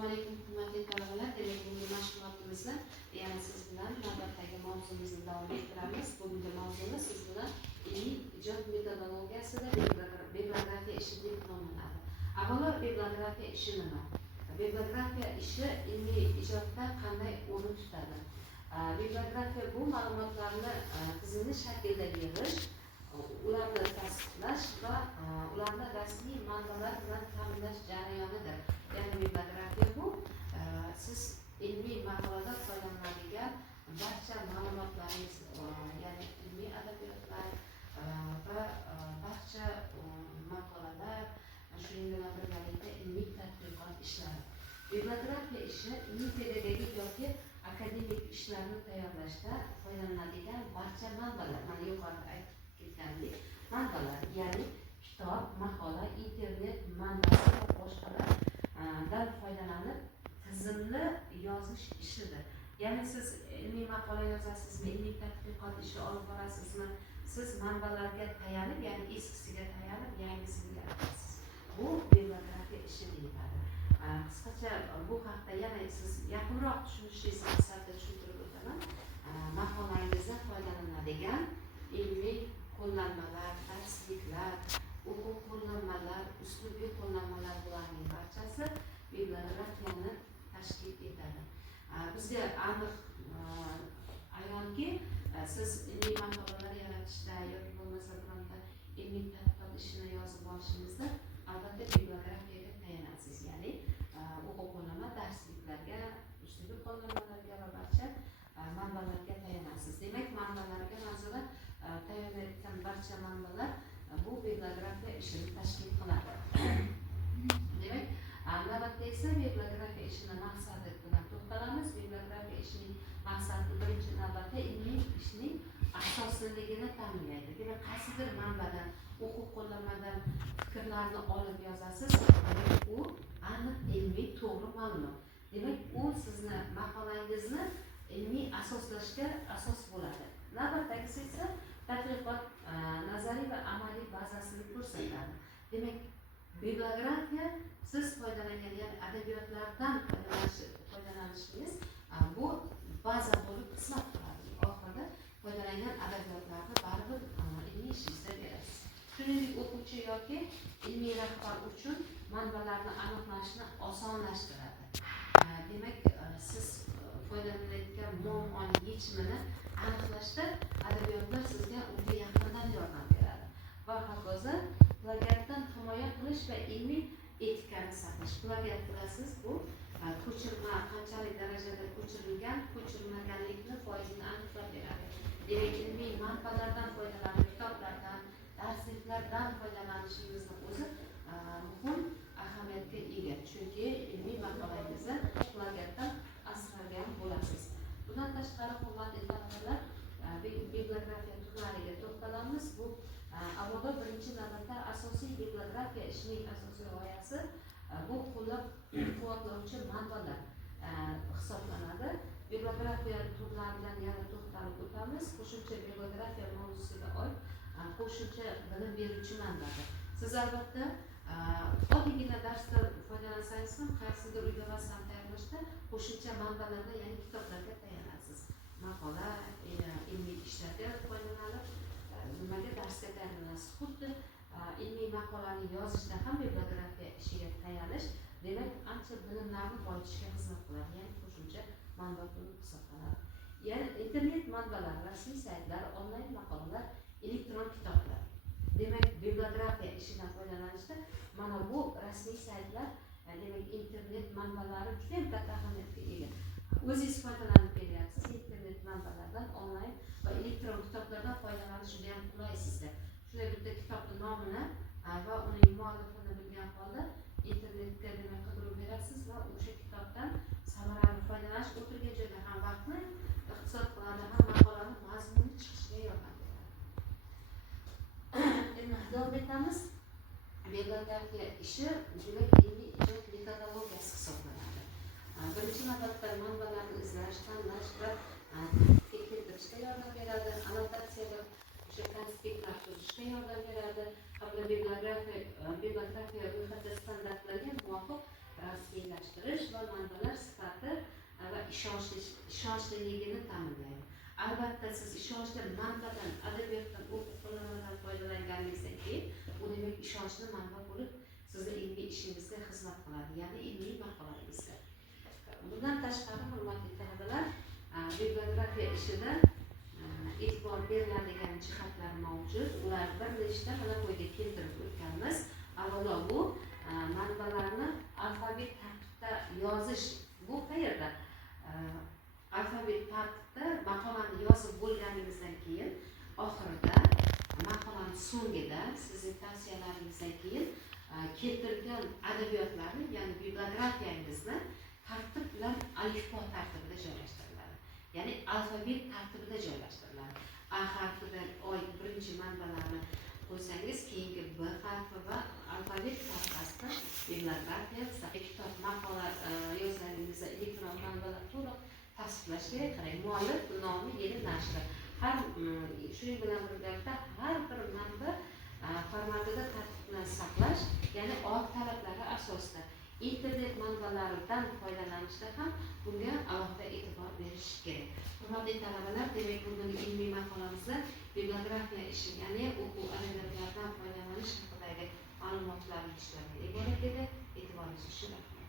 Assalomu alaykum hurmatli talabalar. Demak, bugungi mashg'ulotimizda yana siz bilan navbatdagi mavzumizni davom ettiramiz. Bugungi mavzumiz siz bilan ilmiy ijod metodologiyasida bibliografiya ishi deb nomlanadi. Avvalo, bibliografiya ishi nima? Bibliografiya ishi ilmiy ijodda qanday o'rin tutadi? Bibliografiya bu ma'lumotlarni tizimli shaklda yig'ish, ularni tasdiqlash va ularni rasmiy manbalar bilan ta'minlash jarayonidir. Ya'ni bibliografiya bu siz ilmiy maqolada foydalanadigan barcha ma'lumotlaringiz, ya'ni ilmiy adabiyotlar va barcha maqolalar, shuning bilan birgalikda ilmiy tadqiqot ishlari. Bibliografiya ishi ilmiy pedagogik yoki akademik ishlarni tayyorlashda foydalanadigan barcha manbalar, mana yuqorida aytib ketgandek manbalar, ya'ni kitob, maqola, internet manbasi va boshqalardan foydalanib tizimli yozish ishidir. Ya'ni siz ilmiy maqola yozasizmi, ilmiy tadqiqot ishi olib borasizmi, siz manbalarga tayanib, ya'ni eskisiga tayanib yangisiga yaratasiz. Bu bibliografiya ishi deyiladi. Qisqacha bu haqda yana siz yaqinroq tushunishingiz maqsadida tushuntirib o'taman. Maqolangizdan foydalanadigan ilmiy qo'llanmalar, darsliklar, o'quv qo'llanmalar, uslubiy qo'llanmalar, bularning barchasi bibliografiyani tashkil etadi. Bizga aniq ayonki, siz ilmiy maqolalar yaratishda yoki bo'lmasa bironta ilmiy tadqiqot ishini yozib olishingizda albatta bibliografiyaga tayanasiz, ya'ni o'quv qo'llanma, darsliklarga, uslubiy qo'llanmalarga va barcha manbalarga tayanasiz. Demak, manbalarga nazorat tayyorlayotgan barcha manbalar bu bibliografiya ishini tashkil qiladi. Demak, navbatda esa bibliografiya ishini maqsadi bilan to'xtalamiz. Bibliografiya ishining maqsadi birinchi navbatda ilmiy ishning asosliligini ta'minlaydi. Demak, qaysidir manbadan, o'quv qo'llanmadan fikrlarni olib yozasiz, demak u aniq ilmiy to'g'ri ma'lumot. Demak, u sizni maqolangizni ilmiy asoslashga asos bo'ladi. Navbatdagisi esa tadqiqot nazariy va amaliy bazasini ko'rsatadi. Demak, bibliografiya siz foydalangan, ya'ni adabiyotlardan foydalanishingiz bu baza bo'lib xizmat qiladi. Oxirida foydalangan adabiyotlarni baribir ilmiy ishingizda berasiz. Shuningdek, o'quvchi yoki ilmiy rahbar uchun manbalarni aniqlashni osonlashtiradi. Demak, siz foydalanayotgan muammoning yechimini aniqlashda adabiyotlar sizga unga yaqindan yordam beradi. Va hokazo, plagiatdan himoya qilish va ilmiy etikani saqlash. Plagiat bilasiz, bu ko'chirma qanchalik darajada ko'chirilgan, ko'chirilmaganlikni foizini aniqlab beradi. Demak, ilmiy manbalardan foydalanib, kitoblardan, darsliklardan foydalanishingizni o'zi muhim ahamiyatga ega. Chunki ilmiy maqolangizda plagiatdan asralgan bo'lasiz. Bundan tashqari, hurmatli talabalar, bibliografiya turlariga to'xtalamiz. Bu avvalo birinchi navbatda asosiy bibliografiya ishining asosiy g'oyasi bu qo'llab-quvvatlovchi manbalar hisoblanadi. Bibliografiya turlaridan yana to'xtalib o'tamiz. Qo'shimcha bibliografiya mavzusiga oid qo'shimcha bilim beruvchi manbadir. Siz albatta oddiygina darsda foydalansangiz ham, qaysidir uyda vasam tayyorlashda qo'shimcha manbalarga, ya'ni kitoblarga tayanasiz. Maqola, ilmiy ishlarga foydalanib, nimaga darsga tayyorlanasiz. Xuddi ilmiy maqolani yozishda ham bibliografiya ishiga tayanish, demak, ancha bilimlarni boyitishga xizmat qiladi, ya'ni qo'shimcha manba bo'lib hisoblanadi. Ya'ni internet manbalar, rasmiy saytlar, onlayn maqolalar, elektron kitoblar. Demak, bibliografiya ishidan foydalanishda mana bu rasmiy saytlar, demak, internet manbalari juda ham katta ahamiyatga ega. O'zingiz foydalanib kelyapsiz internet manbalardan, onlayn va elektron kitoblardan foydalanish juda ham qulay sizda. Shunday bitta kitobning nomini va uning muallifini bilgan holda internetga demak qidiruv berasiz va o'sha kitobdan samarali foydalanish o'tirgan joyda ham vaqtni iqtisod qiladi, ham maqolani mazmuni chiqishiga yordam beradi. Endi davom etamiz. Bibliografiya ishi demak ilmiy ijod metodologiyasi hisoblanadi. Birinchi navbatda manbalarni izlash, tanlash va keltirishga yordam beradi. Annotatsiyaga, o'sha konspektlar tuzishga yordam beradi. Hamda bibliografiya ro'yxati standartlarga muvofiq rasmiylashtirish va ishonchliligini ta'minlaydi. Albatta siz ishonchli manbadan, adabiyotdan, o'quv qo'llanmadan foydalanganingizdan keyin u demak ishonchli manba bo'lib sizni ilmiy ishingizga xizmat qiladi, ya'ni ilmiy maqolalaringizga. Bundan tashqari, hurmatli talabalar, bibliografiya ishida e'tibor beriladigan jihatlar mavjud. Ular bir nechta mana quyida keltirib o'tganmiz. Avvalo bu manbalarni alfabet tartibida yozish. Bu qayerda? Alfabet tartibida maqolani yozib bo'lganingizdan keyin oxirida, maqolani so'ngida sizning tavsiyalaringizdan keyin keltirilgan adabiyotlarni, ya'ni bibliografiyangizni tartib bilan alifbo tartibida joylashtiriladi. Ya'ni alfabet tartibida joylashtiriladi. A harfidan oid birinchi manbalarni qo'ysangiz, keyingi B harfi va alfabet tartibida bibliografiya, kitob, maqola yozganingizda elektron manbalar to'liq tasdiqlash kerak. Qarang, muallif nomi, yili, nashri. Shuning bilan birgalikda har bir manba formatida tartib bilan saqlash, ya'ni OAV talablari asosida internet manbalaridan foydalanishda ham bunga alohida e'tibor berish kerak. Hurmatli talabalar, demak bugungi ilmiy maqolamizda bibliografiya ishi, ya'ni o'quv adabiyotlardan foydalanish haqidagi ma'lumotlar yig'ishtirib iborat edi. E'tiboringiz uchun rahmat.